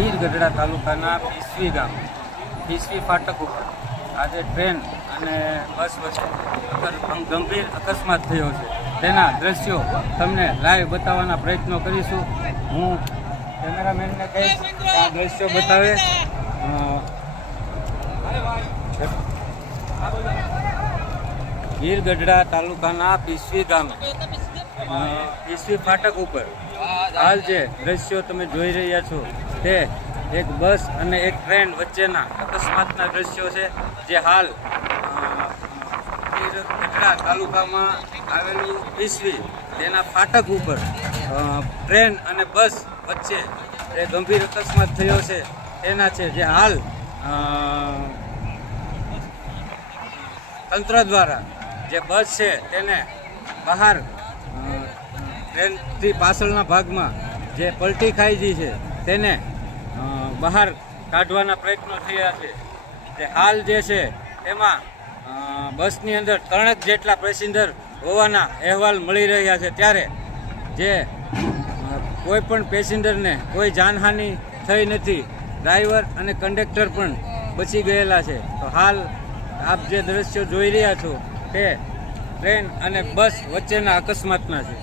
ગીર ગઢડા તાલુકાના પીસવી ગામ પીસવી ફાટક ઉપર આજે ટ્રેન અને બસ વચ્ચે ગંભીર અકસ્માત થયો છે. તેના દ્રશ્યો તમને લાઈવ બતાવવાના પ્રયત્નો કરીશું. હું કેમેરામેનને કહીશ કે આ દ્રશ્યો બતાવે. ગીર ગઢડા તાલુકાના પીસવી ગામે પીસવી ફાટક ઉપર હાલ જે દ્રશ્યો તમે જોઈ રહ્યા છો તે એક બસ અને એક ટ્રેન વચ્ચેના અકસ્માતના દ્રશ્યો છે, જે હાલ ગીર ગઢડા તાલુકામાં આવેલું પીસવી તેના ફાટક ઉપર ટ્રેન અને બસ વચ્ચે જે ગંભીર અકસ્માત થયો છે તેના છે, જે હાલ તંત્ર દ્વારા જે બસ છે તેને બહાર ટ્રેનથી પાછળના ભાગમાં જે પલટી ખાઈ ગઈ છે તેને બહાર કાઢવાના પ્રયત્નો થયા છે. જે હાલ જે છે એમાં બસની અંદર 3 જેટલા પેસેન્જર હોવાના અહેવાલ મળી રહ્યા છે. ત્યારે જે કોઈ પણ પેસેન્જરને કોઈ જાનહાનિ થઈ નથી. ડ્રાઈવર અને કંડક્ટર પણ બચી ગયેલા છે. તો હાલ આપ જે દ્રશ્યો જોઈ રહ્યા છો તે ટ્રેન અને બસ વચ્ચેના અકસ્માતના છે.